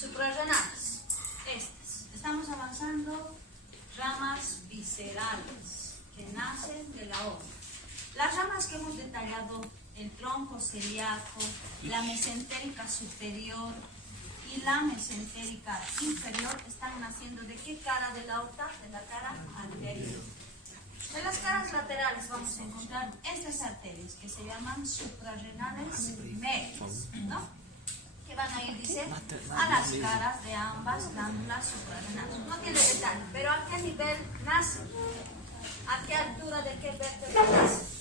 Suprarrenales. Estas. Estamos avanzando. Ramas viscerales que nacen de la hoja. Las ramas que hemos detallado, el tronco celíaco, la mesentérica superior y la mesentérica inferior, están naciendo ¿de qué cara de la aorta? De la cara anterior. En las caras laterales vamos a encontrar estas arterias que se llaman suprarrenales medias, ¿no? Que van a ir, dice, a las caras de ambas glándulas suprarrenales. No tiene detalle, pero ¿a qué nivel nace? ¿A qué altura de qué vértebra nace?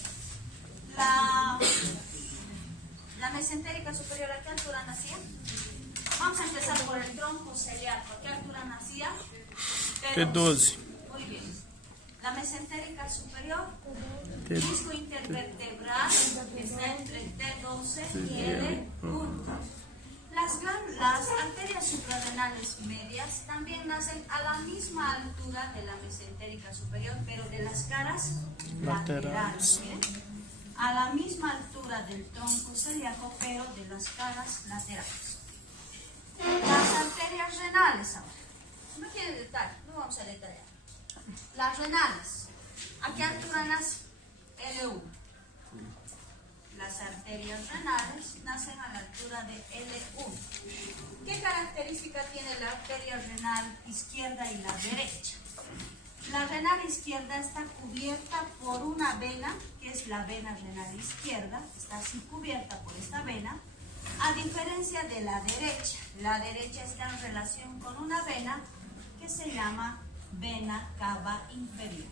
La mesentérica superior, ¿a qué altura nacía? Vamos a empezar por el tronco celíaco. ¿A qué altura nacía? T12. Muy bien. La mesentérica superior, disco intervertebral, que está entre T12 y L1. Las arterias suprarrenales medias también nacen a la misma altura de la mesentérica superior, pero de las caras laterales. ¿Miren? A la misma altura del tronco celíaco, pero de las caras laterales. Las arterias renales ahora. No tiene detalle, no vamos a detallar. Las renales, ¿a qué altura nace? L1. Las arterias renales nacen a la altura de L1. ¿Qué característica tiene la arteria renal izquierda y la derecha? La renal izquierda está cubierta por una vena, que es la vena renal izquierda, está así cubierta por esta vena, a diferencia de la derecha. La derecha está en relación con una vena que se llama vena cava inferior.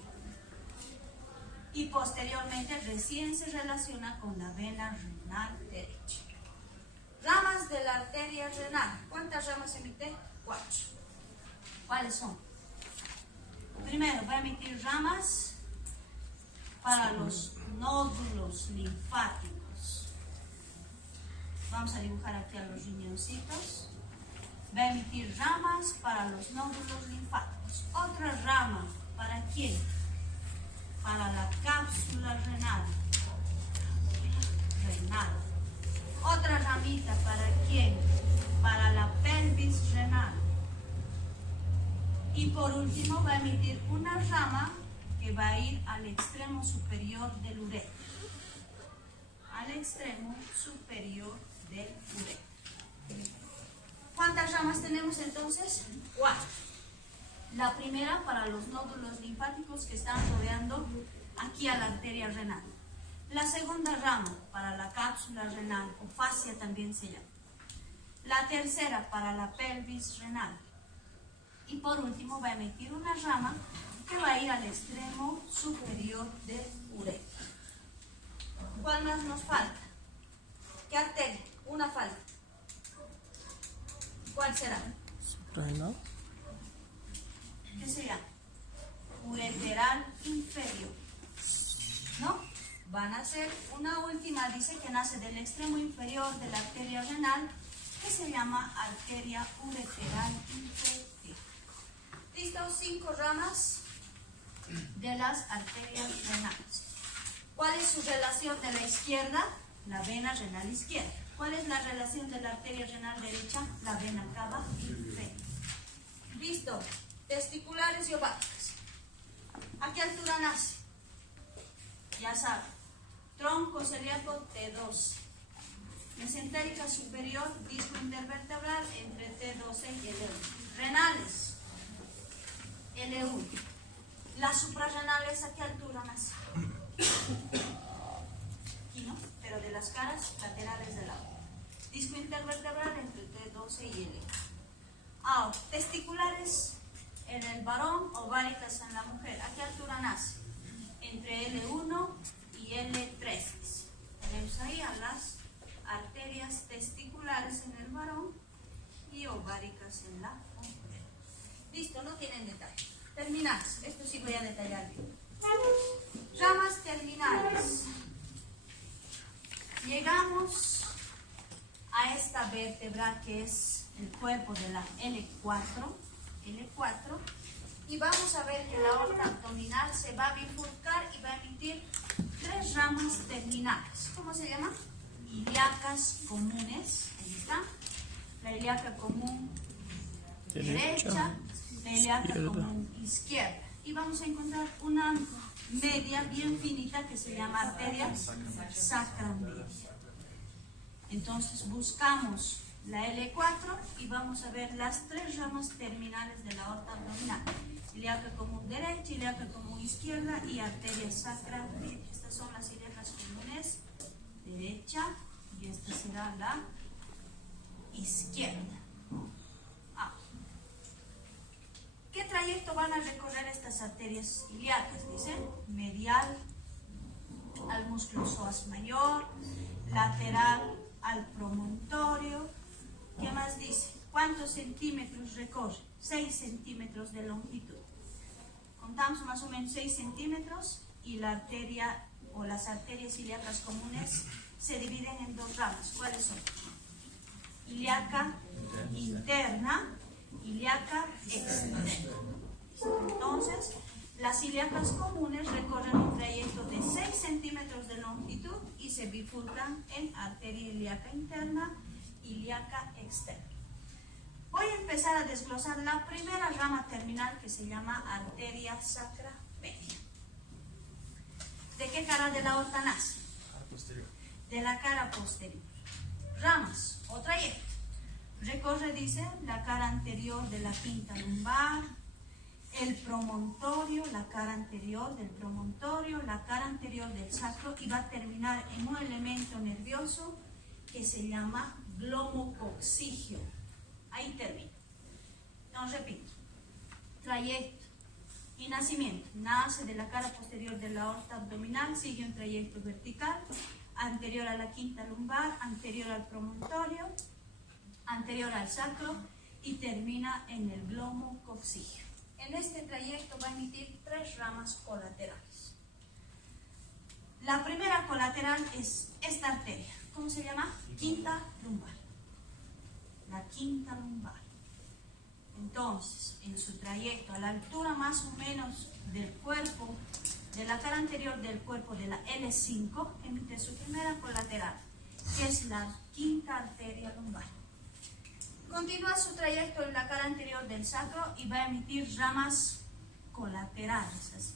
Y posteriormente recién se relaciona con la vena renal derecha. Ramas de la arteria renal. ¿Cuántas ramas emite? 4. ¿Cuáles son? Primero, va a emitir ramas para los nódulos linfáticos. Vamos a dibujar aquí a los riñoncitos. Va a emitir ramas para los nódulos linfáticos. Otra rama, ¿para quién? Para la cápsula renal. Otra ramita, ¿para quién? Para la pelvis renal. Y por último va a emitir una rama que va a ir al extremo superior del uréter. Al extremo superior del uréter. ¿Cuántas ramas tenemos entonces? 4. La primera para los nódulos linfáticos que están rodeando aquí a la arteria renal. La segunda rama para la cápsula renal o fascia también se llama. La tercera para la pelvis renal. Y por último va a emitir una rama que va a ir al extremo superior del uréter. ¿Cuál más nos falta? ¿Qué arteria? Una falta. ¿Cuál será? Suprarrenal. ¿Qué se llama? Ureteral inferior. ¿No? Van a ser una última, dice que nace del extremo inferior de la arteria renal, que se llama arteria ureteral inferior. ¿Listo? 5 ramas de las arterias renales. ¿Cuál es su relación de la izquierda? La vena renal izquierda. ¿Cuál es la relación de la arteria renal derecha? La vena cava inferior. ¿Listo? Testiculares y ováricas. ¿A qué altura nace? Ya saben. Tronco celíaco T12. Mesentérica superior, disco intervertebral entre T12 y L1. Renales. L1. Las suprarrenales, ¿a qué altura nace? Aquí, ¿no? Pero de las caras laterales del lado. Disco intervertebral entre T12 y L1. Ahora, testiculares en el varón, ováricas en la mujer. ¿A qué altura nace? Entre L1 y L3. Tenemos ahí a las arterias testiculares en el varón y ováricas en la mujer. Listo, no tienen detalle. Terminales. Esto sí voy a detallar bien. Ramas terminales. Llegamos a esta vértebra que es el cuerpo de la L4, y vamos a ver que la aorta abdominal se va a bifurcar y va a emitir 3 ramas terminales. ¿Cómo se llaman? Ilíacas comunes. Ahí está. La ilíaca común derecha, la ilíaca común izquierda. Y vamos a encontrar una media bien finita que se llama arteria sacra media. Entonces buscamos la L4 y vamos a ver las tres ramas terminales de la aorta abdominal. Ilíaca común derecha, ilíaca común izquierda y arteria sacra media. Estas son las ilíacas comunes derecha y esta será la izquierda. ¿Qué trayecto van a recorrer estas arterias ilíacas? Dicen medial al músculo psoas mayor, lateral al promontorio. ¿Qué más dice? ¿Cuántos centímetros recorre? 6 centímetros de longitud. Contamos más o menos 6 centímetros y la arteria o las arterias ilíacas comunes se dividen en dos ramas. ¿Cuáles son? Ilíaca interna, ilíaca externa. Entonces, las ilíacas comunes recorren un trayecto de 6 centímetros de longitud y se bifurcan en arteria ilíaca interna, ilíaca externa. Voy a empezar a desglosar la primera rama terminal que se llama arteria sacra media. ¿De qué cara de la aorta nace? De la cara posterior. Ramas o trayecto. Recorre, dice, la cara anterior de la quinta lumbar, el promontorio, la cara anterior del promontorio, la cara anterior del sacro y va a terminar en un elemento nervioso que se llama glomococcigio. Ahí termina. Entonces repito. Trayecto y nacimiento. Nace de la cara posterior de la aorta abdominal, sigue un trayecto vertical, anterior a la quinta lumbar, anterior al promontorio, anterior al sacro y termina en el glomococcigio. En este trayecto va a emitir 3 ramas colaterales. La primera colateral es esta arteria. ¿Cómo se llama? Quinta lumbar. La quinta lumbar. Entonces, en su trayecto, a la altura más o menos del cuerpo, de la cara anterior del cuerpo de la L5, emite su primera colateral, que es la quinta arteria lumbar. Continúa su trayecto en la cara anterior del sacro y va a emitir ramas colaterales. Así.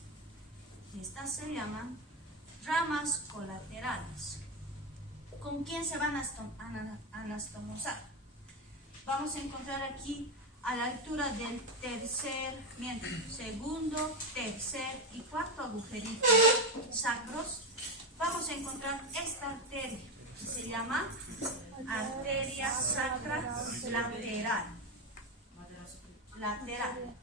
Estas se llaman ramas colaterales. ¿Con quién se van a anastomosar? Vamos a encontrar aquí a la altura del segundo, tercer y cuarto agujerito sacros. Vamos a encontrar esta arteria. Se llama arteria sacra lateral. Lateral.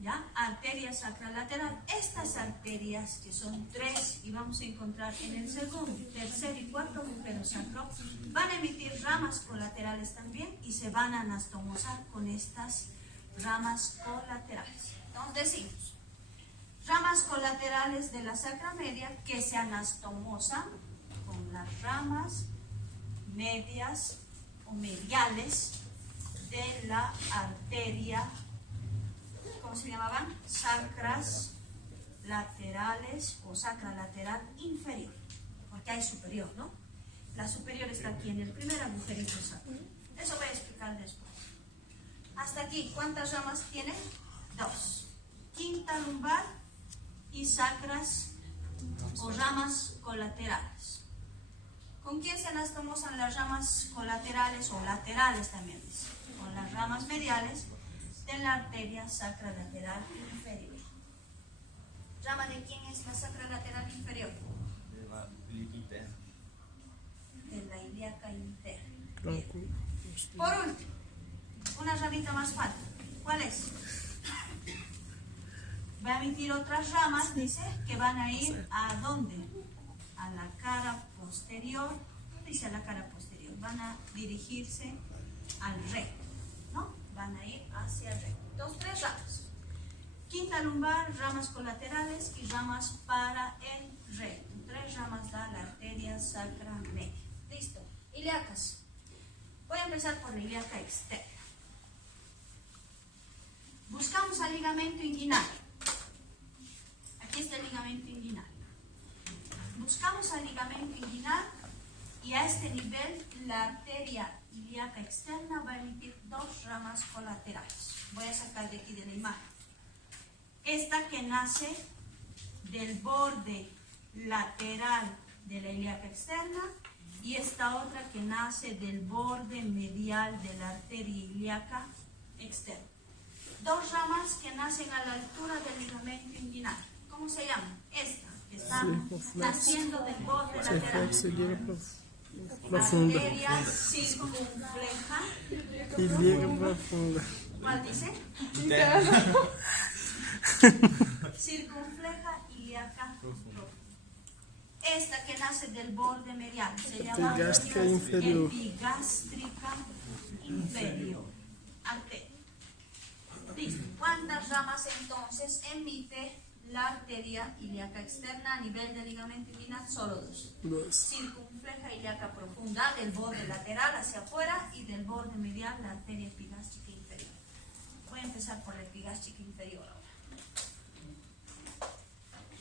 ¿Ya? Arteria sacra lateral. Estas arterias, que son 3, y vamos a encontrar en el segundo, tercer y cuarto agujero sacro, van a emitir ramas colaterales también y se van a anastomosar con estas ramas colaterales. Entonces decimos, ramas colaterales de la sacra media que se anastomosan con las ramas medias o mediales de la arteria, ¿cómo se llamaban? Sacras laterales o sacra lateral inferior, porque hay superior, ¿no? La superior está aquí en el primer agujerito sacro. Eso voy a explicar después. Hasta aquí, ¿cuántas ramas tiene? 2. Quinta lumbar y sacras o ramas colaterales. ¿Con quién se anastomosan las ramas colaterales o laterales también? Con las ramas mediales de la arteria sacra lateral inferior. ¿Rama de quién es la sacra lateral inferior? De la ilíaca interna. De la ilíaca interna. Por último, una ramita más falta. ¿Cuál es? Va a emitir otras ramas, dice, que van a ir ¿a dónde? A la cara posterior. Dice a la cara posterior. Van a dirigirse al recto, ¿no? Van a ir hacia el recto. Entonces, 3 ramas. Quinta lumbar, ramas colaterales y ramas para el recto. 3 ramas da la arteria sacra media. Listo. Ilíacas. Voy a empezar por la ilíaca externa. Buscamos al ligamento inguinal. Aquí está el ligamento inguinal. Buscamos al ligamento inguinal y a este nivel la arteria ilíaca externa va a emitir dos ramas colaterales. Voy a sacar de aquí de la imagen. Esta que nace del borde lateral de la ilíaca externa y esta otra que nace del borde medial de la arteria ilíaca externa. Dos ramas que nacen a la altura del ligamento inguinal. ¿Cómo se llaman? Esta, que está naciendo del borde lateral. Arteria circunfleja. ¿Cuál dice? Circunfleja ilíaca profunda. Esta que nace del borde medial se llama Epigástrica inferior. Epigástrica inferior. Arteria. Listo. ¿Cuántas ramas entonces emite la arteria ilíaca externa a nivel del ligamento inguinal? Solo dos. Circunfleja ilíaca profunda, del borde lateral hacia afuera, y del borde medial la arteria epigástrica inferior. Voy a empezar por la epigástrica inferior ahora.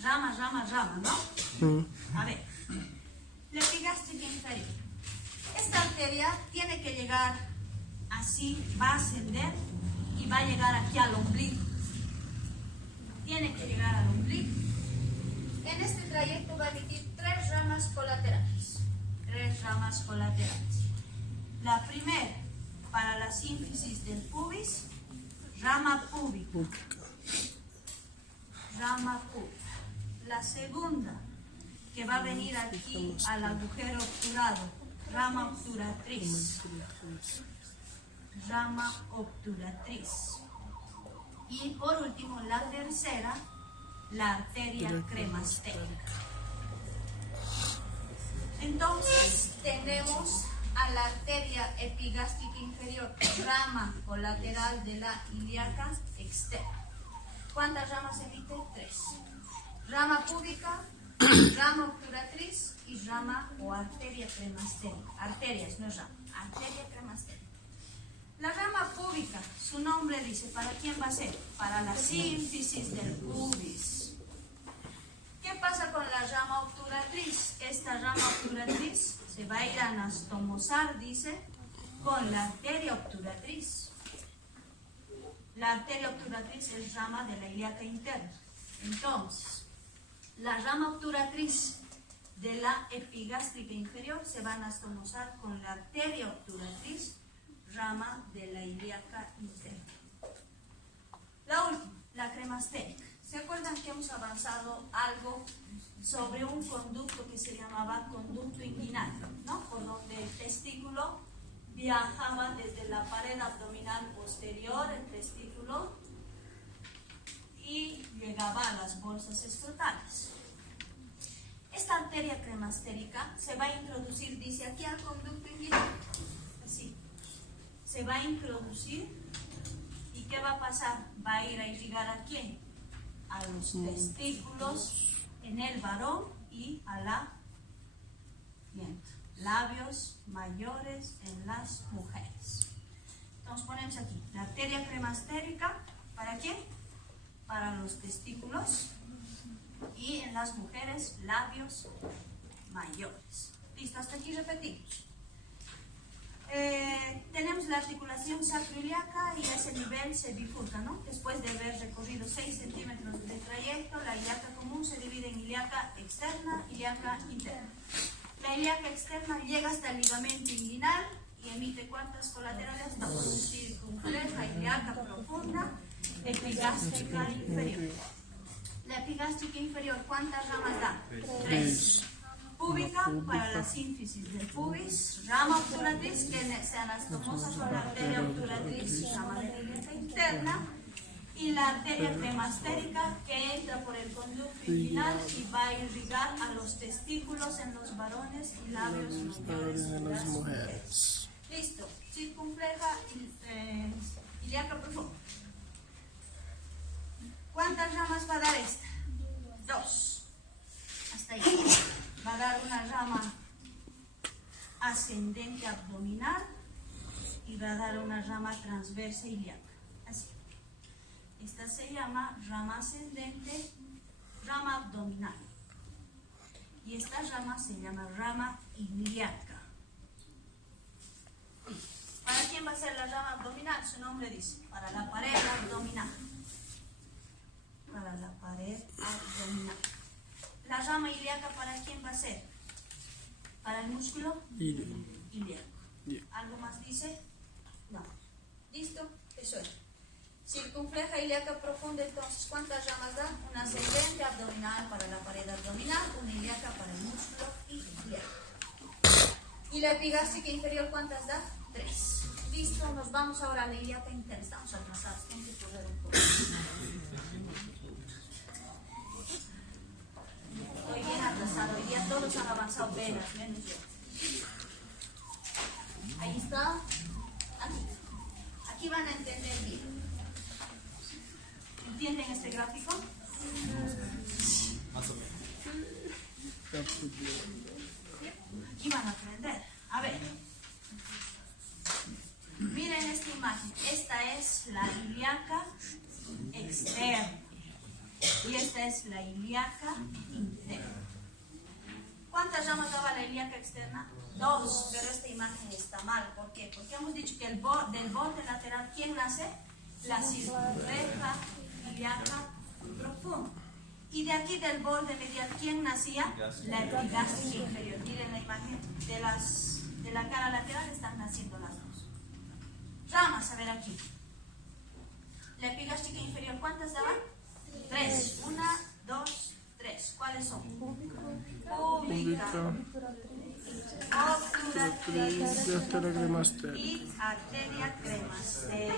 Rama, ¿no? A ver, la epigástrica inferior. Esta arteria tiene que llegar así, va a ascender y va a llegar aquí al ombligo. Tiene que llegar al ombligo. En este trayecto va a emitir tres ramas colaterales. Tres ramas colaterales. La primera, para la sínfisis del pubis, rama púbica. Rama púbica. La segunda, que va a venir aquí al agujero obturado, rama obturatriz. Rama obturatriz. Y por último, la tercera, la arteria cremastérica. Entonces, tenemos a la arteria epigástrica inferior, rama colateral de la ilíaca externa. ¿Cuántas ramas emite? Tres. Rama púbica, rama obturatriz y rama o arteria cremastérica. Arterias, no es rama, arteria cremastérica. La rama púbica, su nombre dice, ¿para quién va a ser? Para la sínfisis del pubis. ¿Qué pasa con la rama obturatriz? Esta rama obturatriz se va a ir a anastomosar, dice, con la arteria obturatriz. La arteria obturatriz es rama de la ilíaca interna. Entonces, la rama obturatriz de la epigástrica inferior se va a anastomosar con la arteria obturatriz, rama de la ilíaca interna. La última, la cremastérica. ¿Se acuerdan que hemos avanzado algo sobre un conducto que se llamaba conducto inguinal, ¿no? Por donde el testículo viajaba desde la pared abdominal posterior, el testículo, y llegaba a las bolsas escrotales. Esta arteria cremastérica se va a introducir, dice aquí, al conducto inguinal. Así. Se va a introducir, ¿y qué va a pasar? Va a ir a irrigar ¿a quién? A los testículos en el varón y a la labios mayores en las mujeres. Entonces ponemos aquí la arteria cremastérica, ¿para quién? Para los testículos, y en las mujeres labios mayores. Listo, hasta aquí repetimos. Tenemos la articulación sacroiliaca y a ese nivel se bifurca, ¿no? Después de haber recorrido 6 centímetros de trayecto, la ilíaca común se divide en ilíaca externa y ilíaca interna. La ilíaca externa llega hasta el ligamento inguinal y emite ¿cuántas colaterales? Dos. Circunfleja, ilíaca profunda, epigástrica inferior. La epigástrica inferior, ¿cuántas ramas da? Tres. Púbica, para la sínfisis del pubis, rama obturatriz que se anastomosa con la arteria obturatriz, rama de la ilíaca interna, y la arteria cremastérica que entra por el conducto inguinal y va a irrigar a los testículos en los varones y labios mayores en las mujeres. Listo, circunfleja, ilíaca profunda. ¿Cuántas ramas va a dar esta? Dos. Hasta ahí. Va a dar una rama ascendente abdominal y va a dar una rama transversa ilíaca. Así. Esta se llama rama ascendente, rama abdominal. Y esta rama se llama rama ilíaca. ¿Para quién va a ser la rama abdominal? Su nombre dice, para la pared abdominal. Para la pared abdominal. La rama ilíaca, ¿para quién va a ser? ¿Para el músculo? Ilíaco. ¿Algo más dice? No. ¿Listo? Eso es. Circunfleja ilíaca profunda, entonces, ¿cuántas ramas da? Una ascendente abdominal para la pared abdominal, una ilíaca para el músculo ilíaco. ¿Y la epigástrica inferior cuántas da? 3. Listo, nos vamos ahora a la ilíaca interna. Estamos atrasados, tengo que correr un poco. Estoy bien atrasado, hoy día todos han avanzado venas, menos yo. Ahí está. Aquí. Aquí van a entender bien. ¿Entienden este gráfico? Más o menos. Aquí van a aprender. A ver. Miren esta imagen. Esta es la ilíaca externa. Y esta es la ilíaca interna. ¿Cuántas ramas daba la ilíaca externa? 2, pero esta imagen está mal. ¿Por qué? Porque hemos dicho que del borde lateral, ¿quién nace? La circunfleja ilíaca profunda. Y de aquí del borde medial, ¿quién nacía? La epigástrica inferior. Miren la imagen de la cara lateral, están naciendo las dos. Ramas, a ver aquí. La epigástrica inferior, ¿cuántas daban? 3. 1, 2, 3. ¿Cuáles son? Púbica, obturatriz y arteria cremasterica.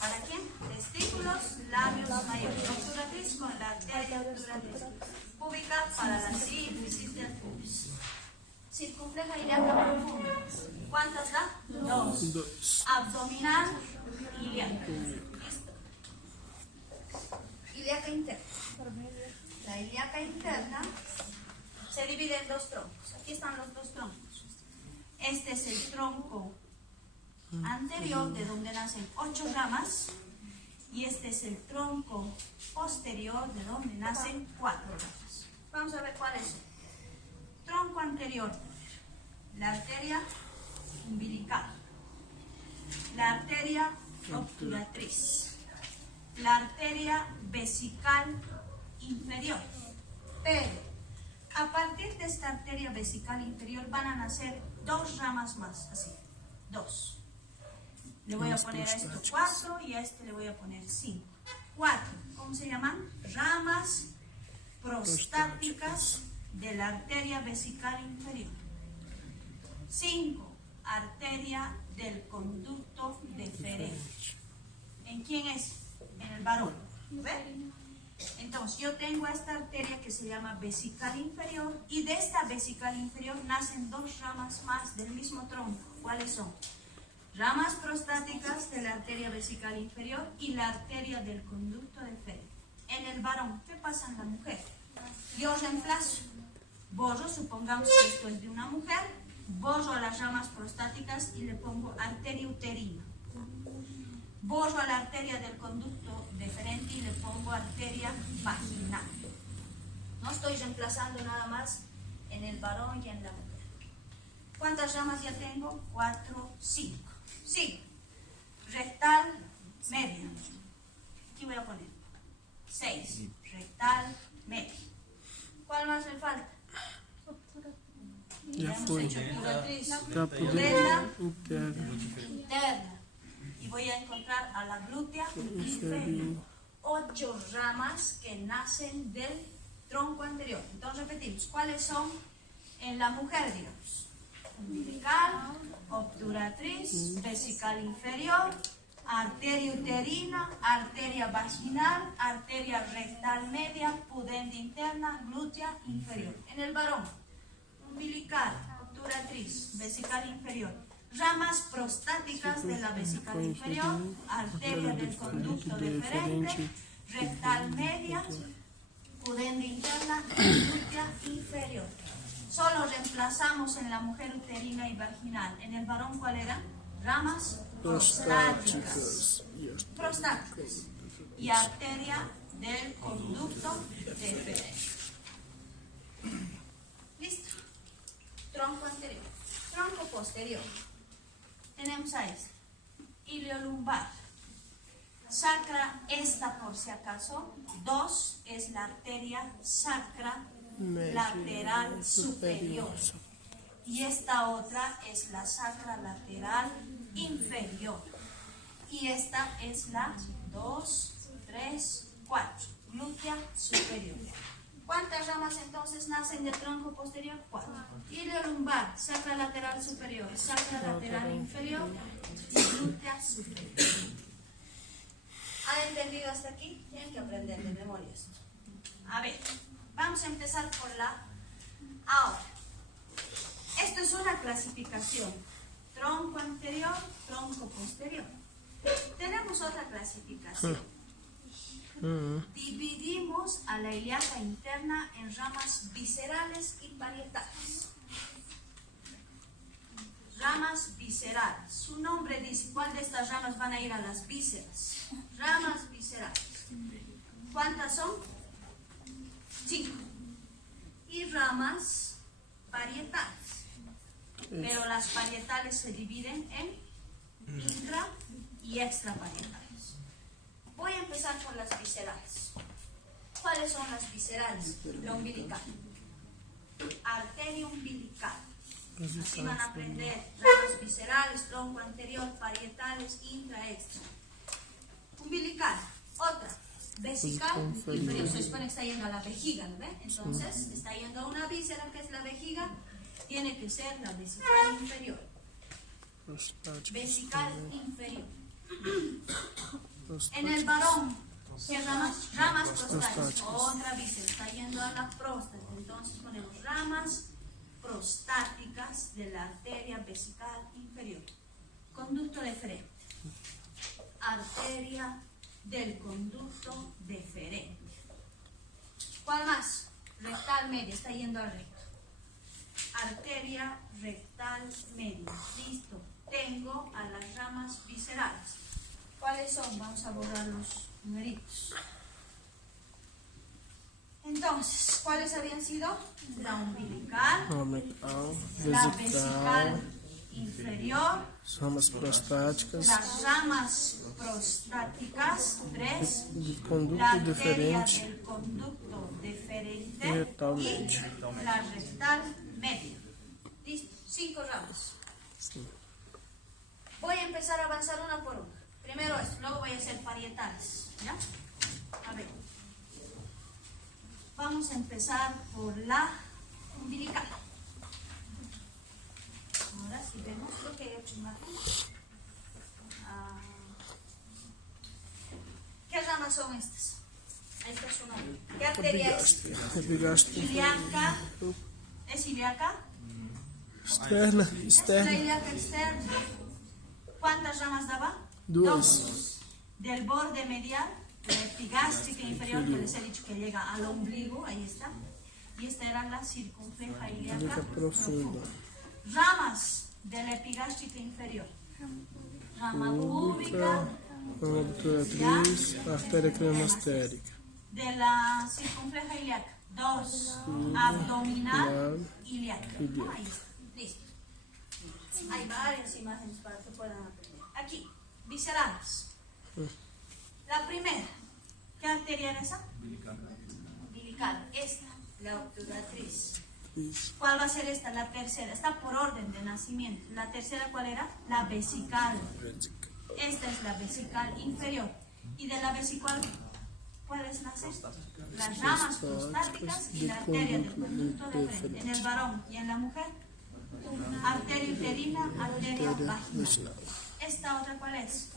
¿Para quién? Testículos, labios mayores. Obturatriz con la arteria obturatriz. Púbica para la sínfisis del pubis. Circunfleja ilíaca profunda. ¿Cuántas da? 2. Abdominal ilíaca. Listo. Ilíaca interna. La ilíaca interna se divide en 2 troncos. Aquí están los 2 troncos. Este es el tronco anterior, de donde nacen 8 ramas, y este es el tronco posterior, de donde nacen 4 ramas. Vamos a ver cuál es. Tronco anterior, la arteria umbilical, la arteria obturatriz, la arteria vesical inferior. Pero a partir de esta arteria vesical inferior van a nacer 2 ramas más, así, 2. Le voy a poner a esto 4 y a este le voy a poner 5. 4, ¿cómo se llaman? Ramas prostáticas de la arteria vesical inferior. 5, arteria del conducto deferente. ¿En quién es? En el varón. ¿Ven? Entonces yo tengo esta arteria que se llama vesical inferior, y de esta vesical inferior nacen 2 ramas más del mismo tronco. ¿Cuáles son? Ramas prostáticas de la arteria vesical inferior y la arteria del conducto deferente. En el varón, ¿qué pasa en la mujer? Yo reemplazo, borro, supongamos que esto es de una mujer, borro las ramas prostáticas y le pongo arteria uterina. Borro a la arteria del conducto deferente y le pongo arteria vaginal. No estoy reemplazando nada más en el varón y en la mujer. ¿Cuántas ramas ya tengo? 4, 5. Sí. Rectal media. Aquí voy a poner 6. Rectal media. ¿Cuál más me falta? Ya fue. Pudenda interna. Y voy a encontrar a la glútea inferior. 8 ramas que nacen del tronco anterior. Entonces repetimos, ¿cuáles son en la mujer, digamos? Umbilical, obturatriz, vesical inferior, arteria uterina, arteria vaginal, arteria rectal media, pudenda interna, glútea inferior. En el varón, umbilical, obturatriz, vesical inferior, ramas prostáticas de la vesical inferior, arteria del conducto deferente, rectal media, pudenda interna y glútea inferior. Solo reemplazamos en la mujer uterina y vaginal. En el varón, ¿cuál era? Ramas prostáticas. Prostáticas. Y arteria del conducto deferente. Listo. Tronco anterior. Tronco posterior. tenemos a esta. Iliolumbar. Sacra, esta por si acaso. 2 es la arteria sacra lateral superior. Y esta otra es la sacra lateral inferior. Y esta es la 2, 3, 4, glútea superior. ¿Cuántas ramas entonces nacen del tronco posterior? 4. Iliolumbar, sacra lateral superior, sacra lateral inferior y glútea superior. ¿Han entendido hasta aquí? Tienen que aprender de memoria esto. A ver, vamos a empezar por la ahora. Esto es una clasificación. Tronco anterior, tronco posterior. Tenemos otra clasificación. Dividimos a la ilíaca interna en ramas viscerales y parietales. Ramas viscerales. Su nombre dice cuál de estas ramas van a ir a las vísceras. Ramas viscerales. ¿Cuántas son? 5. Y ramas parietales. Pero las parietales se dividen en intra y extraparietales. Voy a empezar por las viscerales. ¿Cuáles son las viscerales? La umbilical. Arteria umbilical. Así van a aprender ramas viscerales, tronco anterior, parietales, intra, extra. Umbilical. Otra. Vesical inferior. Se supone que está yendo a la vejiga, ¿no ve? Entonces, está yendo a una víscera que es la vejiga. Tiene que ser la vesical inferior. Vesical inferior. En el varón, ¿qué ramas? Ramas prostáticas. Otra víscera, está yendo a la próstata. Entonces ponemos ramas prostáticas de la arteria vesical inferior. Conducto deferente. Arteria del conducto deferente. ¿Cuál más? Rectal media, está yendo al recto. Arteria rectal media. Listo. Tengo a las ramas viscerales. ¿Cuáles son? Vamos a borrar los numeritos. Entonces, ¿cuáles habían sido? La umbilical, la vesical inferior, ramas prostáticas, las ramas prostáticas, 3, conducto la arteria deferente del conducto deferente y rectal y media. la rectal media. Listo, 5 ramas. Sim. Voy a empezar a avanzar una por una. Primero esto, luego voy a hacer parietales. ¿Ya? A ver. Vamos a empezar por la umbilical. Ahora sí vemos lo que he hecho imagen. ¿Qué ramas son estas? Esta es una. ¿Qué arteria es? Epigastria. Ilíaca. ¿Es ilíaca? Externa. La Externa. ilíaca externa. ¿Cuántas ramas daba? 2. Del borde medial, la epigástrica inferior, que les he dicho que llega al ombligo, ahí está. Y esta era la circunfleja ilíaca Ilíaca profunda. Ramas de la epigástrica inferior. Rama púbica, Rama obturatriz, artéria cremastérica. de la circunfleja ilíaca. 2. Abdominal ilíaca. Ahí está. Listo. Hay varias imágenes para que puedan aprender. Aquí, viscerales. La primera, ¿qué arteria era esa? Umbilical. Esta, la obturatriz. ¿Cuál va a ser esta? La tercera. Está por orden de nacimiento. La tercera, ¿cuál era? La vesical. Esta es la vesical inferior. Y de la vesical, ¿cuáles nacen? Las ramas prostáticas y la arteria del conducto deferente. En el varón y en la mujer, arteria uterina, arteria vaginal. ¿Esta otra cuál es?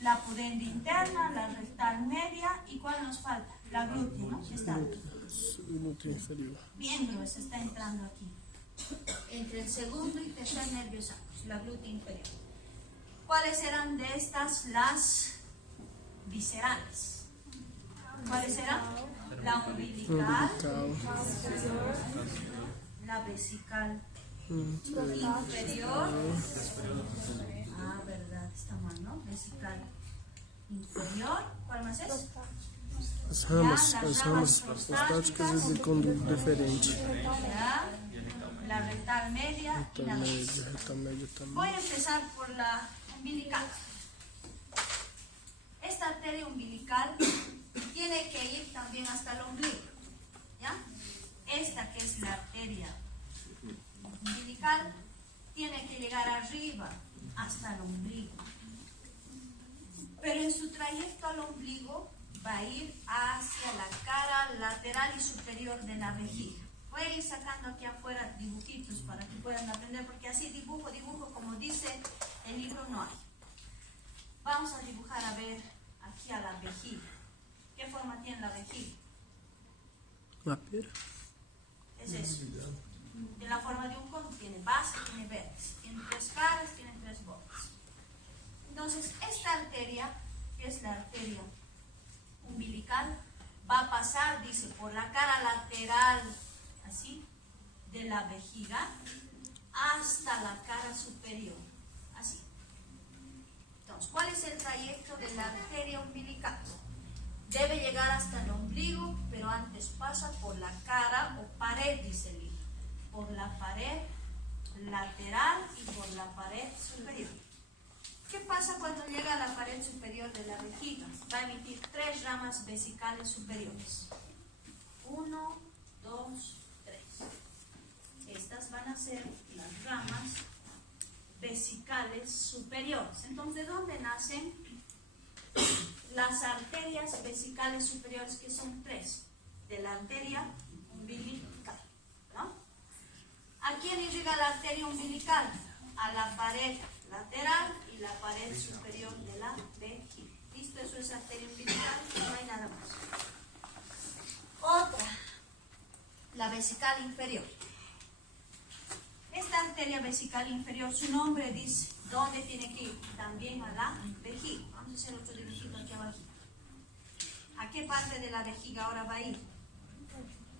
La pudenda interna, la rectal media, ¿y cuál nos falta? La glútea, ¿no? Está Glúteo inferior. bien gruesa, está entrando aquí. Entre el segundo y tercer nervio sacro, la glútea inferior. ¿Cuáles eran de estas las viscerales? ¿Cuáles eran? La umbilical, la vesical inferior. Ah, verdad, está mal, ¿no? Vesical inferior. ¿Cuál más es? As ramas prostáticas e de conduto deferente. Ya. la rectal media y la dorsal. Recta media Voy también. a empezar por la umbilical. Esta arteria umbilical tiene que ir también hasta el ombligo, ¿ya? Esta que es la arteria umbilical tiene que llegar arriba hasta el ombligo. Pero en su trayecto al ombligo va a ir hacia la cara lateral y superior de la vejiga. Voy a ir sacando aquí afuera dibujitos para que puedan aprender, porque así dibujo, como dice el libro, no hay. Vamos a dibujar, a ver, aquí a la vejiga. ¿Qué forma tiene la vejiga? Una pera. Es eso. De la forma de un cono, tiene base, tiene vértice, tiene 3 caras, tiene 3 bordes. Entonces, esta arteria, que es la arteria umbilical, va a pasar, dice, por la cara lateral, así, de la vejiga, hasta la cara superior, así. Entonces, ¿cuál es el trayecto de la arteria umbilical? Debe llegar hasta el ombligo, pero antes pasa por la cara o pared, dice el libro, por la pared lateral y por la pared superior. ¿Qué pasa cuando llega a la pared superior de la vejiga? Va a emitir 3 ramas vesicales superiores. 1, 2, 3. Estas van a ser las ramas vesicales superiores. Entonces, ¿de dónde nacen las arterias vesicales superiores, que son 3? De la arteria umbilical, ¿no? ¿A quién irriga la arteria umbilical? A la pared lateral y la pared superior de la vejiga. ¿Listo? Eso es arteria umbilical, no hay nada más. Otra, la vesical inferior. Esta arteria vesical inferior, su nombre dice, ¿dónde tiene que ir? También a la vejiga. Vamos a hacer otro dibujito aquí abajo. ¿A qué parte de la vejiga ahora va a ir?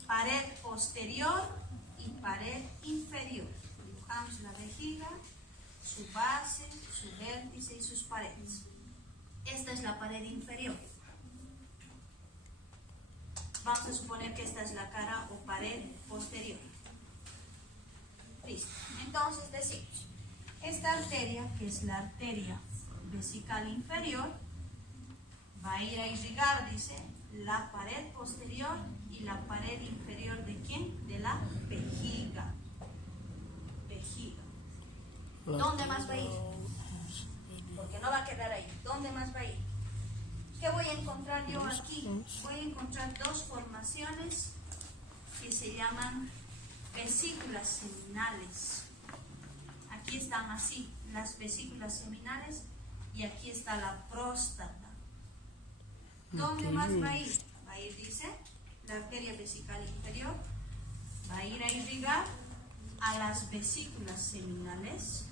Pared posterior y pared inferior. Dibujamos la vejiga, su base, su vértice y sus paredes. Esta es la pared inferior. Vamos a suponer que esta es la cara o pared posterior. Listo. Entonces decimos, esta arteria, que es la arteria vesical inferior, va a ir a irrigar, dice, la pared posterior y la pared inferior ¿de quién? De la vejiga. Vejiga. ¿Dónde más va a ir? Porque no va a quedar ahí. ¿Dónde más va a ir? ¿Qué voy a encontrar yo aquí? Voy a encontrar 2 formaciones que se llaman vesículas seminales. Aquí están así, las vesículas seminales, y aquí está la próstata. ¿Dónde más va a ir? Va a ir, dice, la arteria vesical inferior, va a ir a irrigar a las vesículas seminales,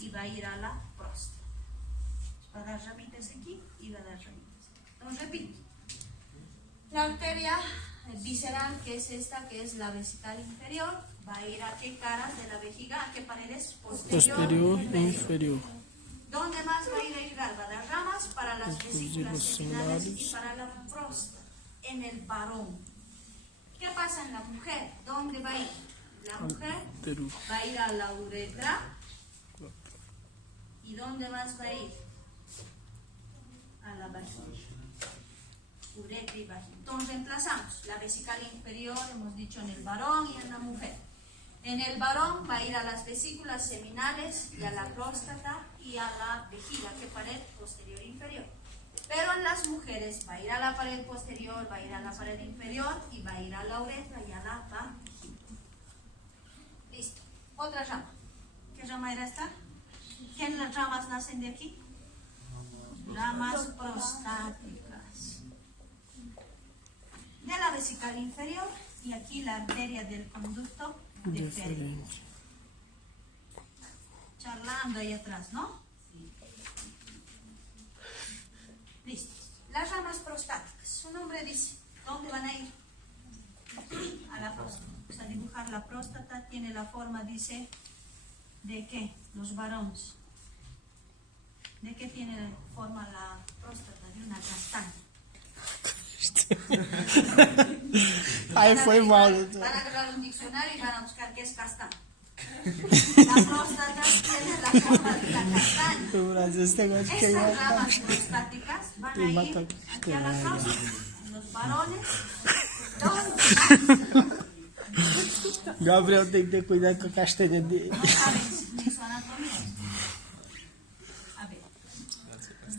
y va a ir a la próstata. Va a dar ramitas aquí y va a dar ramitas aquí. Entonces repito, la arteria visceral, que es esta, que es la vesical inferior, va a ir a qué caras de la vejiga, a qué paredes, Posterior e inferior. ¿Dónde más va a ir a irrigar? Va a dar ramas para las vesículas seminales y para la próstata. En el varón. ¿Qué pasa en la mujer? ¿Dónde va a ir? La mujer va a ir a la uretra. ¿Y dónde más va a ir? A la vagina. Uretra y vagina. Entonces reemplazamos la vesical inferior, hemos dicho, en el varón y en la mujer. En el varón va a ir a las vesículas seminales y a la próstata y a la vejiga, que pared posterior e inferior. Pero en las mujeres va a ir a la pared posterior, va a ir a la pared inferior y va a ir a la uretra y a la vagina. Listo. Otra rama. ¿Qué rama era esta? ¿Qué ramas nacen de aquí? Ramas prostáticas. De la vesical inferior y aquí la arteria del conducto deferente. Charlando ahí atrás, ¿no? Listo. Las ramas prostáticas. Su nombre dice, ¿dónde van a ir? A la próstata. O sea, dibujar la próstata tiene la forma, dice, ¿de qué? Los varones. ¿De qué tiene forma la próstata? De una castaña. Aí foi mal. Van a agarrar un diccionario y van a buscar qué es castaño. La próstata tiene la forma de la castaña. No Brasil esse negócio de queimar. Estas ramas prostáticas van a ir aquí a la próstata. En los varones, Gabriel tem que ter cuidado com a castanha dele. no saben ni su anatomía. A ver.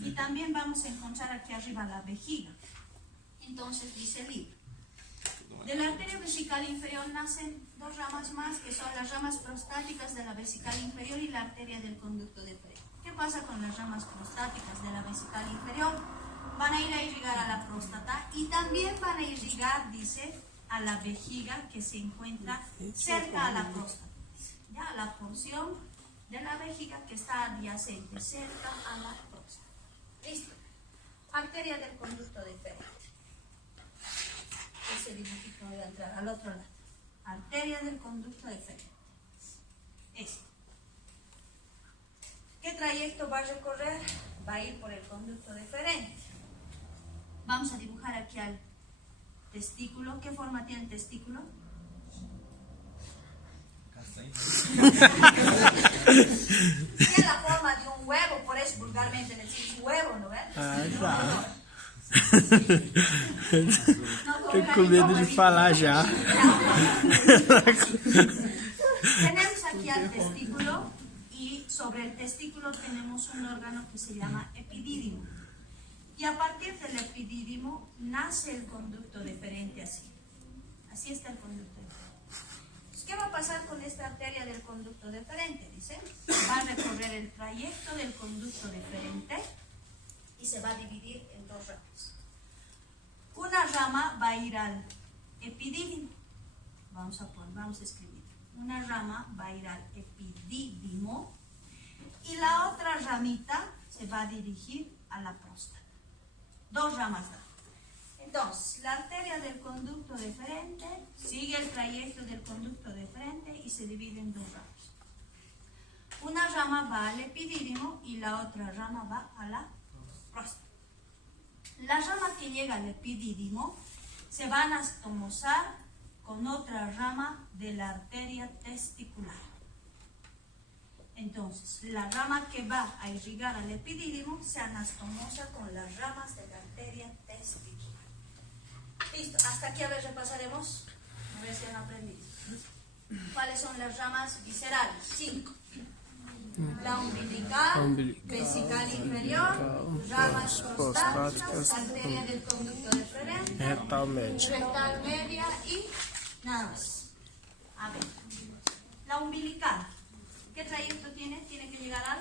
Y también vamos a encontrar aquí arriba la vejiga. Entonces dice el libro. De la arteria vesical inferior nacen dos ramas más, que son las ramas prostáticas de la vesical inferior y la arteria del conducto deferente. ¿Qué pasa con las ramas prostáticas de la vesical inferior? Van a ir a irrigar a la próstata y también van a irrigar, dice, a la vejiga que se encuentra cerca a la próstata. Ya, la porción de la vejiga que está adyacente, cerca a la próstata. Listo. Arteria del conducto deferente. Ese dibujito voy a entrar al otro lado. Arteria del conducto deferente. Este. ¿Qué trayecto va a recorrer? Va a ir por el conducto deferente. Vamos a dibujar aquí al testículo. ¿Qué forma tiene el testículo? Tiene la forma de un huevo, por eso vulgarmente decimos huevo, ¿no ves? Ah, tá. No, Tô com medo de falar já. Tenemos aquí al testículo y sobre el testículo tenemos un órgano que se llama epidídimo. Y a partir del epidídimo nace el conducto deferente así. Así está el conducto deferente. ¿Qué va a pasar con esta arteria del conducto deferente? Dice, va a recorrer el trayecto del conducto deferente y se va a dividir en dos ramas. Una rama va a ir al epidídimo. Vamos a escribir. Una rama va a ir al epidídimo y la otra ramita se va a dirigir a la próstata. Dos ramas da. Entonces, la arteria del conducto deferente sigue el trayecto del conducto deferente y se divide en dos ramas. Una rama va al epidídimo y la otra rama va a la próstata. La rama que llega al epidídimo se va a anastomosar con otra rama de la arteria testicular. Entonces, la rama que va a irrigar al epidídimo se anastomosa con las ramas de la arteria testicular. Listo, hasta aquí a ver repasaremos, a ver si han aprendido. ¿Cuáles son las ramas viscerales? 5. La umbilical, vesical inferior, ramas prostáticas, arteria del conducto deferente, Retal médio. rectal media y nada más. A ver, la umbilical, ¿qué trayecto tiene? Tiene que llegar al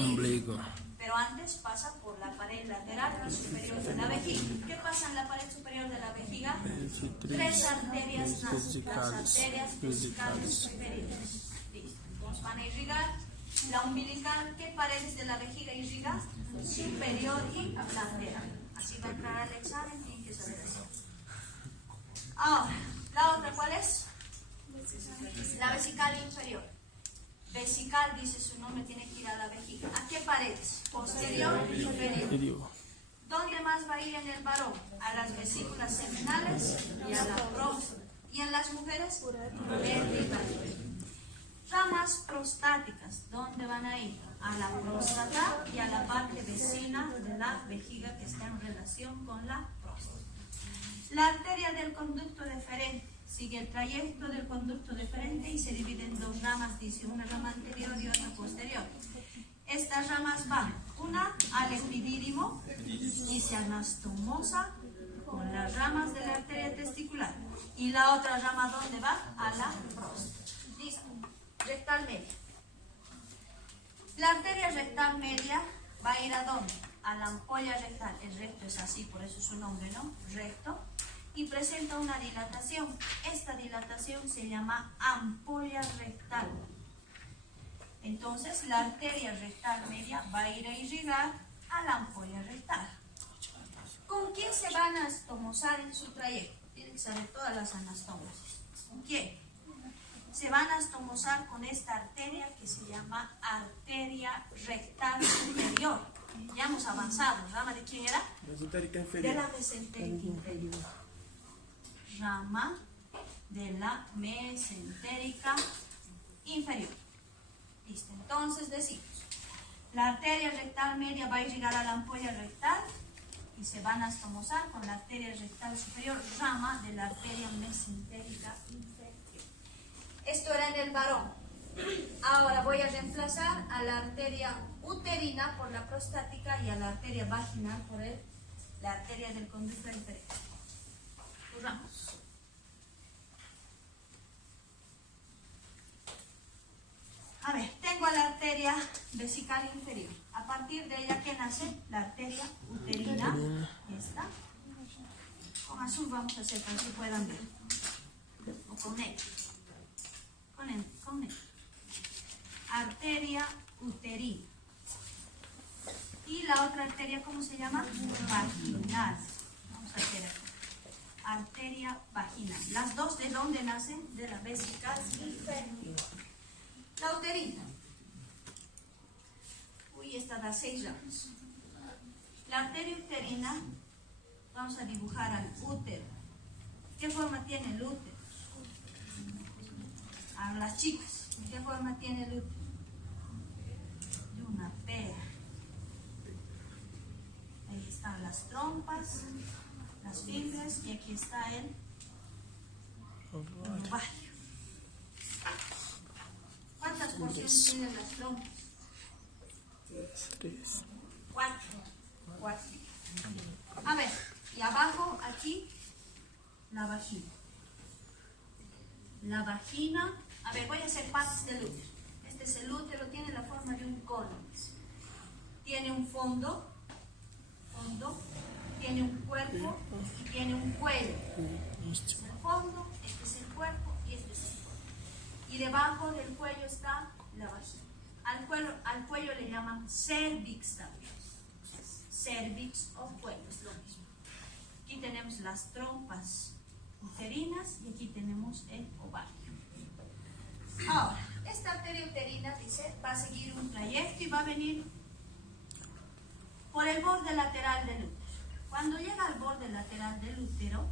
Ombligo. pero antes pasa por la pared lateral superior de la vejiga. ¿Qué pasa en la pared superior de la vejiga? Tres arterias nasales, las arterias vesicales superiores. Listo. Entonces van a irrigar la umbilical. ¿Qué paredes de la vejiga irriga? Superior y lateral. Así va a entrar al examen, tienen que saber eso. Ahora, la otra, ¿cuál es? La vesical inferior. Vesical, dice su nombre, tiene que ir a la vejiga. ¿A qué paredes? Posterior y superior. ¿Dónde más va a ir en el varón? A las vesículas seminales y a la próstata. ¿Y en las mujeres? Vertebral. Ramas prostáticas, ¿dónde van a ir? A la próstata y a la parte vecina de la vejiga que está en relación con la próstata. La arteria del conducto deferente sigue el trayecto del conducto deferente y se divide en dos ramas, dice una rama anterior y otra posterior. Estas ramas van, una al epidídimo y se anastomosa con las ramas de la arteria testicular. Y la otra rama, ¿dónde va? A la próstata. Listo. Rectal media. La arteria rectal media va a ir ¿a dónde? A la ampolla rectal. El recto es así, por eso su nombre, ¿no? Recto. Y presenta una dilatación. Esta dilatación se llama ampolla rectal. Entonces, la arteria rectal media va a ir a irrigar a la ampolla rectal. ¿Con quién se va a anastomosar en su trayecto? Tienen que saber todas las anastomas. ¿Con quién? Se va a anastomosar con esta arteria que se llama arteria rectal superior. Ya hemos avanzado. ¿Rama de quién era? Mesentérica De inferior. la mesentérica inferior. Rama de la mesentérica inferior. Listo. Entonces decimos, la arteria rectal media va a llegar a la ampolla rectal y se van a estomosar con la arteria rectal superior, rama de la arteria mesentérica inferior. Esto era en el varón. Ahora voy a reemplazar a la arteria uterina por la prostática y a la arteria vaginal por la arteria del conducto inferior. Corramos. A ver, tengo la arteria vesical inferior. A partir de ella, ¿qué nace? La arteria uterina. Esta. Con azul vamos a hacer para que puedan ver. O con negro. Con negro. Arteria uterina. Y la otra arteria, ¿cómo se llama? Vaginal. Vamos a hacer aquí. Arteria vaginal. Las dos, ¿de dónde nacen? De la vesical inferior. La uterina. Uy, esta da 6 ramas. La arteria uterina, vamos a dibujar al útero. ¿Qué forma tiene el útero? A las chicas, ¿qué forma tiene el útero? De una pera. Ahí están las trompas, las fibras y aquí está el ovario. ¿Cuántas porciones tienen las trompas? 3. 4. A ver, y abajo, aquí, la vagina. La vagina, a ver, voy a hacer partes del útero. Este es el útero, tiene la forma de un cono. Tiene un fondo, tiene un cuerpo y tiene un cuello. Este es el fondo, este es el cuerpo y este es el cuello. Y debajo del cuello está la vagina. Al cuello le llaman cervix también. Cervix o cuello, es lo mismo. Aquí tenemos las trompas uterinas y aquí tenemos el ovario. Ahora, esta arteria uterina, dice, va a seguir un trayecto y va a venir por el borde lateral del útero. Cuando llega al borde lateral del útero,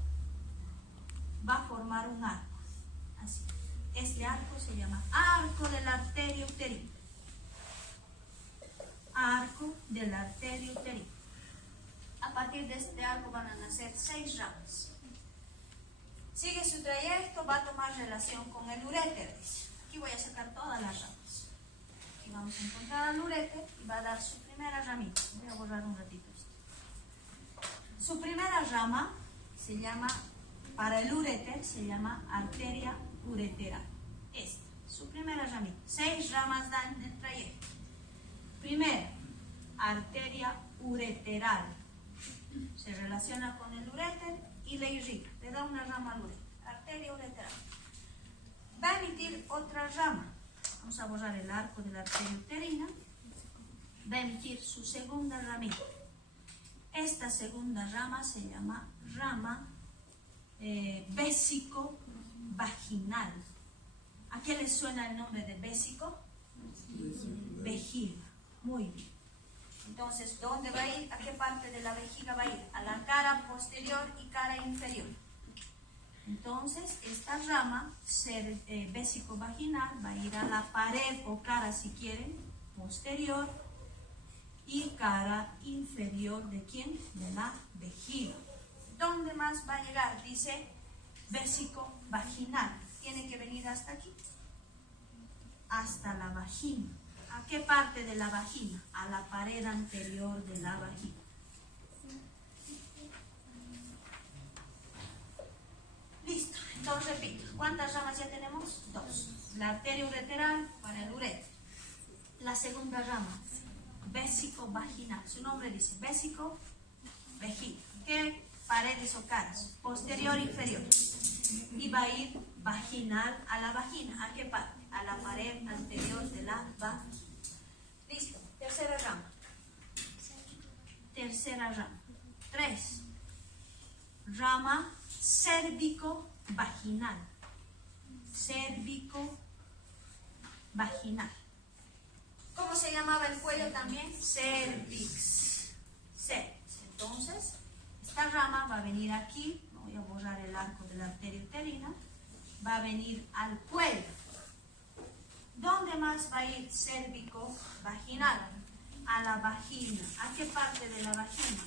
va a formar un arco. Así. Este arco se llama arco de la arteria uterina. Arco de la arteria uterina. A partir de este arco van a nacer 6 ramas. Sigue su trayecto, va a tomar relación con el uréter. Aquí voy a sacar todas las ramas. Aquí vamos a encontrar al uréter y va a dar su primera ramita. Voy a borrar un ratito esto. Su primera rama se llama, para el uréter, se llama arteria ureteral. Esta, su primera ramita. 6 ramas dan el trayecto. Primero, arteria ureteral. Se relaciona con el uréter y le irriga. Le da una rama al uréter. Arteria ureteral. Va a emitir otra rama. Vamos a borrar el arco de la arteria uterina. Va a emitir su segunda ramita. Esta segunda rama se llama rama vésico-vaginal. ¿A qué le suena el nombre de vésico? Vejiga. Muy bien. Entonces, ¿dónde va a ir? ¿A qué parte de la vejiga va a ir? A la cara posterior y cara inferior. Entonces, esta rama vésico-vaginal va a ir a la pared o cara, si quieren, posterior y cara inferior ¿de quién? De la vejiga. ¿Dónde más va a llegar? Dice vésico-vaginal. Tiene que venir hasta aquí, hasta la vagina. ¿A qué parte de la vagina? A la pared anterior de la vagina. Listo. Entonces repito. ¿Cuántas ramas ya tenemos? 2. La arteria ureteral para el uréter. La segunda rama, vésico-vaginal. Su nombre dice vésico-vejiga. ¿Qué paredes o caras? Posterior e inferior. Y va a ir vaginal a la vagina. ¿A qué parte? A la pared anterior de la vagina. Listo. Tercera rama. Tercera rama. 3. Rama cérvico-vaginal. Cérvico-vaginal. ¿Cómo se llamaba el cuello también? Cervix. Cervix. Entonces, esta rama va a venir aquí. Voy a borrar el arco de la arteria uterina. Va a venir al cuello. ¿Dónde más va a ir cérvico vaginal? A la vagina. ¿A qué parte de la vagina?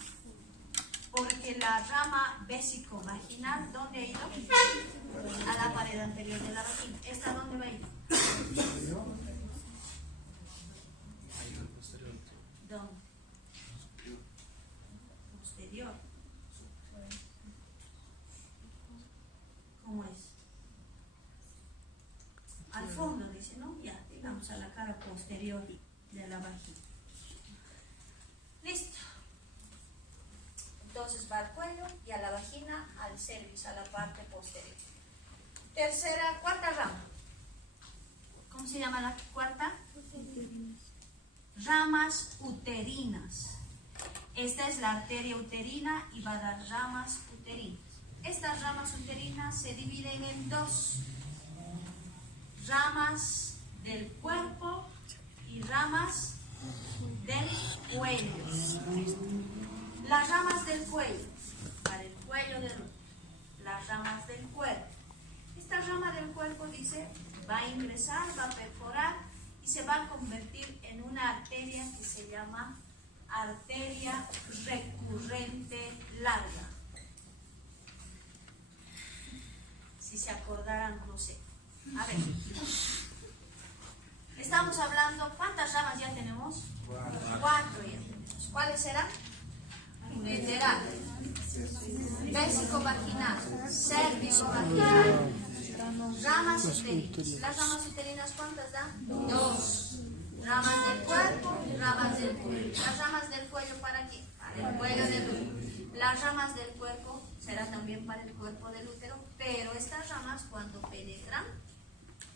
Porque la rama vésico-vaginal, ¿dónde ha ido? A la pared anterior de la vagina. ¿Esta dónde va a ir? ¿Dónde? Posterior. ¿Cómo es? Al fondo, dice, ¿no? Ya, digamos a la cara posterior de la vagina. Listo. Entonces va al cuello y a la vagina, al cervix, a la parte posterior. Cuarta rama. ¿Cómo se llama la cuarta? Ramas uterinas. Esta es la arteria uterina y va a dar ramas uterinas. Estas ramas uterinas se dividen en dos. Ramas del cuerpo y ramas del cuello. Las ramas del cuello, para el cuello del útero. Las ramas del cuerpo. Esta rama del cuerpo dice, va a ingresar, va a perforar y se va a convertir en una arteria que se llama arteria recurrente larga. Si se acordaran, no sé. A ver. Estamos hablando, ¿cuántas ramas ya tenemos? 4 ya tenemos. ¿Cuáles serán? Ureteral, vésico-vaginal, cérvico-vaginal, ramas uterinas. ¿Las ramas uterinas cuántas dan? 2. Ramas del cuerpo, ramas del cuello. ¿Las ramas del cuello para qué? Para el cuello del útero. Las ramas del cuerpo serán también para el cuerpo del útero, pero estas ramas cuando penetran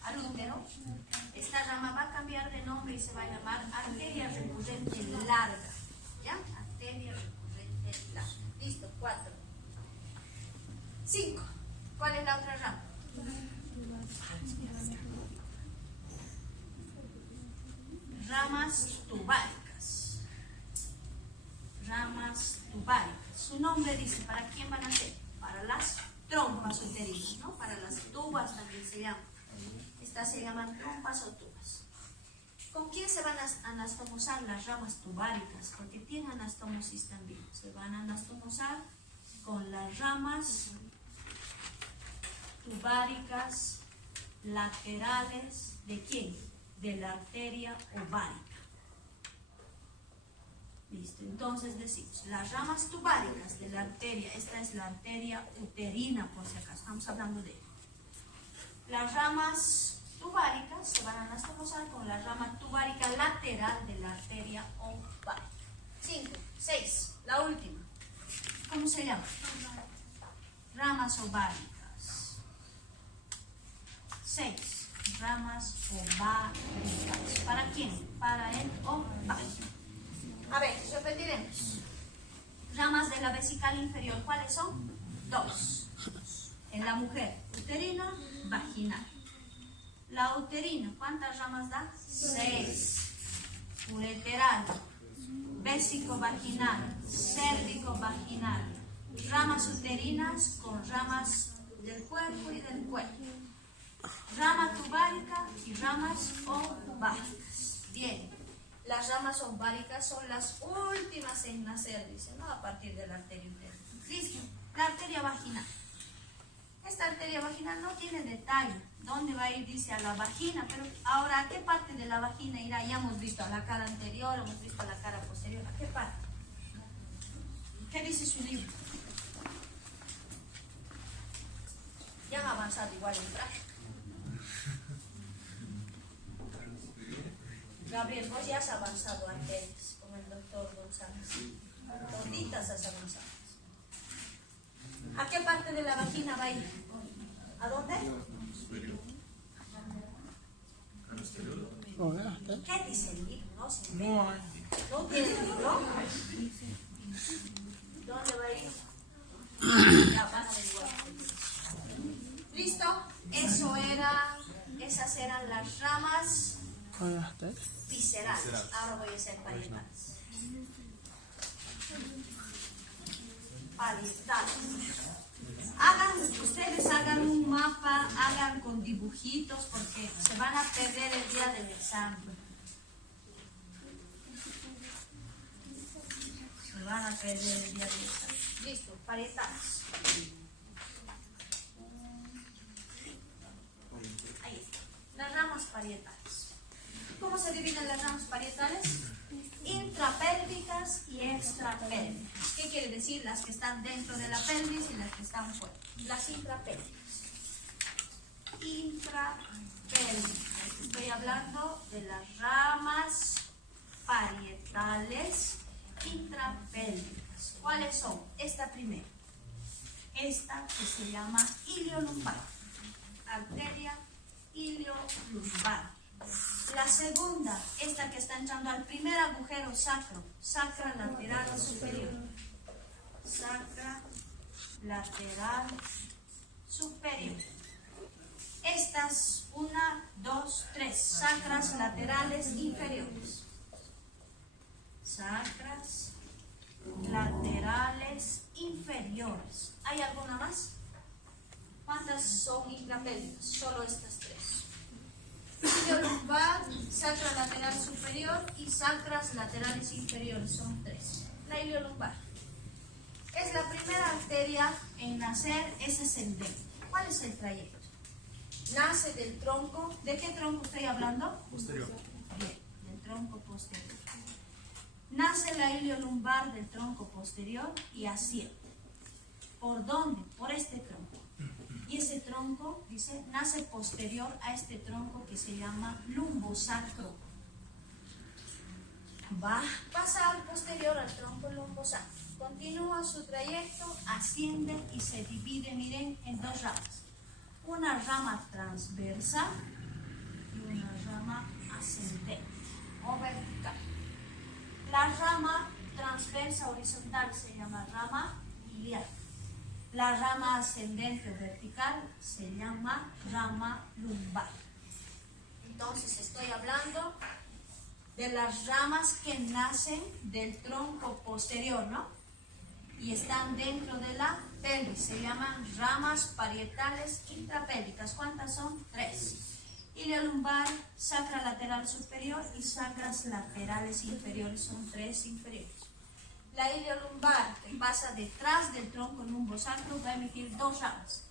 al útero, esta rama va a cambiar de nombre y se va a llamar arteria recurrente larga. ¿Ya? Arteria recurrente larga. Listo, 4. 5. ¿Cuál es la otra rama? Ramas tubáricas. Ramas tubáricas. Su nombre dice, ¿para quién van a ser? Para las trompas uterinas, ¿no? Para las tubas también se llaman. Estas se llaman trompas o tubas. ¿Con quién se van a anastomosar las ramas tubáricas? Porque tienen anastomosis también. Se van a anastomosar con las ramas tubáricas laterales. ¿De quién? De la arteria ovárica. Listo, entonces decimos, las ramas tubáricas de la arteria, esta es la arteria uterina por si acaso, estamos hablando de ella. Las ramas tubáricas se van a anastomosar con la rama tubárica lateral de la arteria ovárica. 5, 6, la última. ¿Cómo se llama? Ramas ováricas. 6. Ramas ováricas. ¿Para quién? Para el ovario. A ver, repetiremos. Ramas de la vesical inferior, ¿cuáles son? 2. En la mujer, uterina, vaginal. La uterina, ¿cuántas ramas da? 6. Ureteral, vésico-vaginal, cérvico-vaginal. Ramas uterinas con ramas del cuerpo y del cuello. Rama tubárica y ramas ováricas. Bien. Las ramas ováricas son las últimas en nacer, dice, ¿no? A partir de la arteria uterina. Listo. La arteria vaginal. Esta arteria vaginal no tiene detalle. ¿Dónde va a ir? Dice a la vagina. Pero ahora, ¿a qué parte de la vagina irá? Ya hemos visto a la cara anterior, hemos visto a la cara posterior. ¿A qué parte? ¿Qué dice su libro? Ya han avanzado igual en práctica. Gabriel, vos ya has avanzado antes con el doctor González. Toditas has avanzado. ¿A qué parte de la vagina va a ir? ¿A dónde? ¿Qué dice el libro? No sé. ¿No tiene el libro? ¿Dónde va a ir? Ya van a averiguar. ¿Listo? Esas eran las ramas viscerales. Ahora voy a hacer parietales. Ustedes hagan un mapa, hagan con dibujitos porque se van a perder el día del examen. Se van a perder el día del examen. Listo, parietales. Ahí está. Las ramas parietales. ¿Cómo se dividen las ramas parietales? Intrapélvicas y extrapélvicas. ¿Qué quiere decir? Las que están dentro de la pelvis y las que están fuera. Las intrapélvicas. Intrapélvicas. Estoy hablando de las ramas parietales intrapélvicas. ¿Cuáles son? Esta primera. Esta que se llama iliolumbar. Arteria iliolumbar. La segunda, esta que está entrando al primer agujero sacro, sacra lateral superior. Sacra lateral superior. Estas, 1, 2, 3, sacras laterales inferiores. Sacras laterales inferiores. ¿Hay alguna más? ¿Cuántas son intrapélvicas? Solo estas tres. Iliolumbar, sacra lateral superior y sacras laterales inferiores, son 3. La iliolumbar es la primera arteria en nacer, es ascendente. ¿Cuál es el trayecto? Nace del tronco. ¿De qué tronco estoy hablando? Posterior. Bien, del tronco posterior. Nace la iliolumbar del tronco posterior y asciende. ¿Por dónde? Por este tronco. Y ese tronco, dice, nace posterior a este tronco que se llama lumbosacro. Pasa al posterior al tronco lumbosacro. Continúa su trayecto, asciende y se divide, miren, en dos ramas. Una rama transversa y una rama ascendente o vertical. La rama transversa horizontal se llama rama iliaca. La rama ascendente o vertical se llama rama lumbar. Entonces estoy hablando de las ramas que nacen del tronco posterior, ¿no? Y están dentro de la pelvis. Se llaman ramas parietales intrapélvicas. ¿Cuántas son? 3. Iliolumbar, sacra lateral superior y sacras laterales inferiores. Son 3 inferiores. La iliolumbar, que pasa detrás del tronco lumbosacro, va a emitir 2 ramas.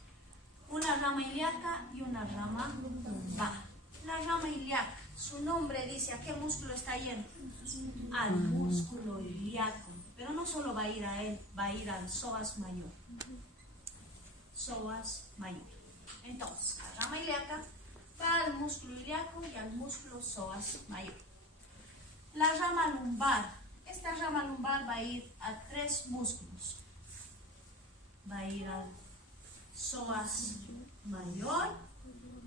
Una rama ilíaca y una rama lumbar. La rama ilíaca, su nombre dice a qué músculo está yendo. Al músculo ilíaco. Pero no solo va a ir a él, va a ir al psoas mayor. Psoas mayor. Entonces, la rama ilíaca va al músculo ilíaco y al músculo psoas mayor. La rama lumbar. Esta rama lumbar va a ir a 3 músculos. Va a ir al psoas mayor,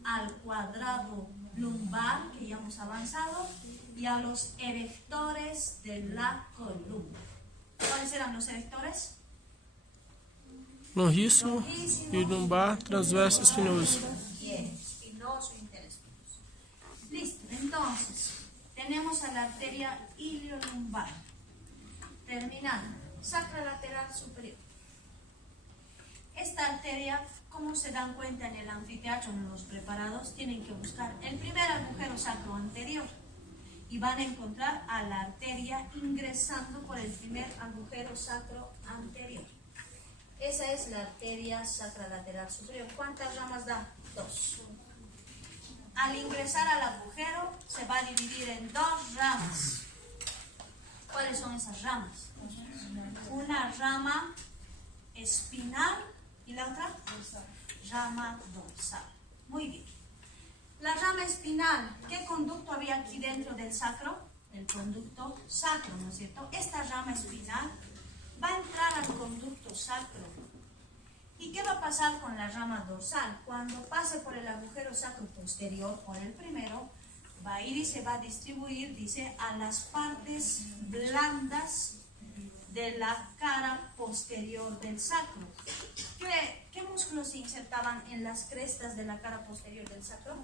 al cuadrado lumbar, que ya hemos avanzado, y a los erectores de la columna. ¿Cuáles eran los erectores? Longíssimo e lumbar, transverso e espinoso. Bien, espinoso e interespinoso. Listo, entonces, tenemos a la arteria iliolumbar. Terminando, sacra lateral superior. Esta arteria, como se dan cuenta en el anfiteatro, en los preparados, tienen que buscar el primer agujero sacro anterior y van a encontrar a la arteria ingresando por el primer agujero sacro anterior. Esa es la arteria sacra lateral superior. ¿Cuántas ramas da? 2. Al ingresar al agujero se va a dividir en 2 ramas. ¿Cuáles son esas ramas? Una rama espinal y la otra rama dorsal. Muy bien. La rama espinal, ¿qué conducto había aquí dentro del sacro? El conducto sacro, ¿no es cierto? Esta rama espinal va a entrar al conducto sacro. ¿Y qué va a pasar con la rama dorsal? Cuando pase por el agujero sacro posterior, por el primero, va a ir y se va a distribuir, dice, a las partes blandas de la cara posterior del sacro. ¿Qué músculos se insertaban en las crestas de la cara posterior del sacro?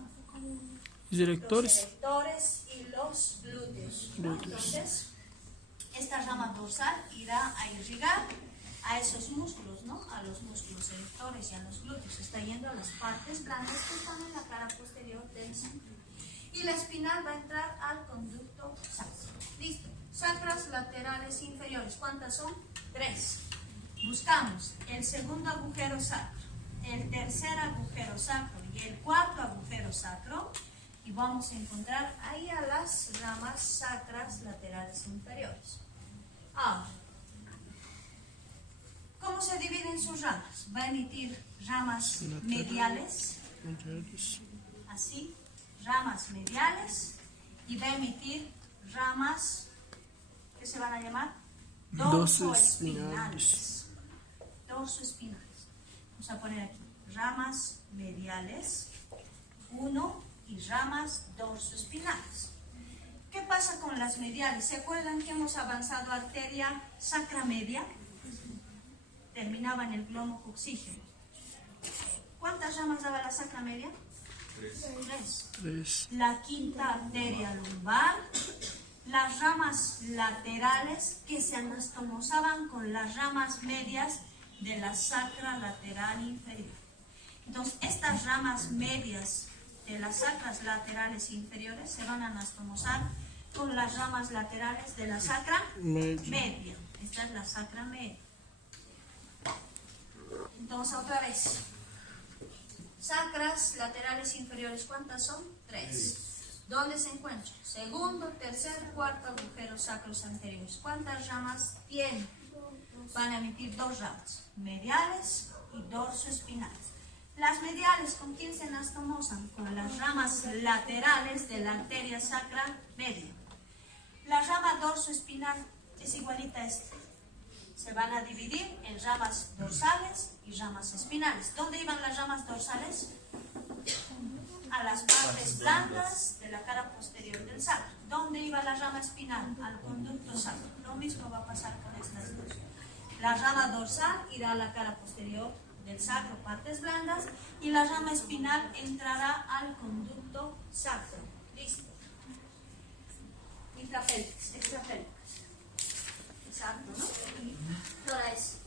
Os erectores. Los erectores y los glúteos, ¿no? Entonces, esta rama dorsal irá a irrigar a esos músculos, ¿no? A los músculos erectores y a los glúteos. Está yendo a las partes blandas que están en la cara posterior del sacro. Y la espinal va a entrar al conducto sacro. Listo. Sacras laterales inferiores. ¿Cuántas son? 3. Buscamos el segundo agujero sacro, el tercer agujero sacro y el cuarto agujero sacro. Y vamos a encontrar ahí a las ramas sacras laterales inferiores. Ahora, ¿cómo se dividen sus ramas? Va a emitir ramas mediales, así, ramas mediales, y va a emitir ramas, ¿qué se van a llamar? Dorsoespinales. Dorsoespinales. Vamos a poner aquí, ramas mediales, 1, y ramas dorsoespinales. ¿Qué pasa con las mediales? ¿Se acuerdan que hemos avanzado arteria sacra media? Terminaba en el glomo coxígeno. ¿Cuántas ramas daba la sacra media? 3. La quinta arteria lumbar, las ramas laterales que se anastomosaban con las ramas medias de la sacra lateral inferior. Entonces, estas ramas medias de las sacras laterales inferiores se van a anastomosar con las ramas laterales de la sacra media. Esta es la sacra media. Entonces, otra vez. Sacras laterales inferiores, ¿cuántas son? 3. ¿Dónde se encuentran? Segundo, tercer, cuarto agujeros sacros anteriores. ¿Cuántas ramas tienen? Van a emitir 2 ramas, mediales y dorsoespinales. Las mediales, ¿con quién se anastomosan? Con las ramas laterales de la arteria sacra media. La rama dorsoespinal es igualita a esta. Se van a dividir en ramas dorsales y ramas espinales. ¿Dónde iban las ramas dorsales? A las partes blandas de la cara posterior del sacro. ¿Dónde iba la rama espinal? Al conducto sacro. Lo mismo va a pasar con estas dos. La rama dorsal irá a la cara posterior del sacro, partes blandas, y la rama espinal entrará al conducto sacro. Listo. Intrapélvicas, extrapélvicas. Exacto, ¿no? ¿Qué hora es?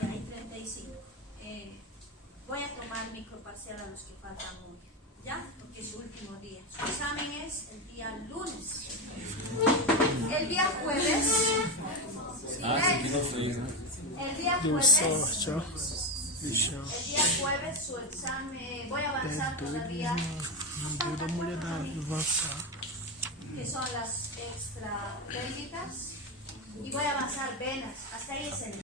Ya hay 35. Voy a tomar microparcial a los que faltan hoy, ¿ya? Porque es su último día. Su examen es el día lunes. El día jueves. El día jueves su examen. Voy a avanzar todavía. Que son las extrapélvicas. Y voy a avanzar venas. Hasta ahí es el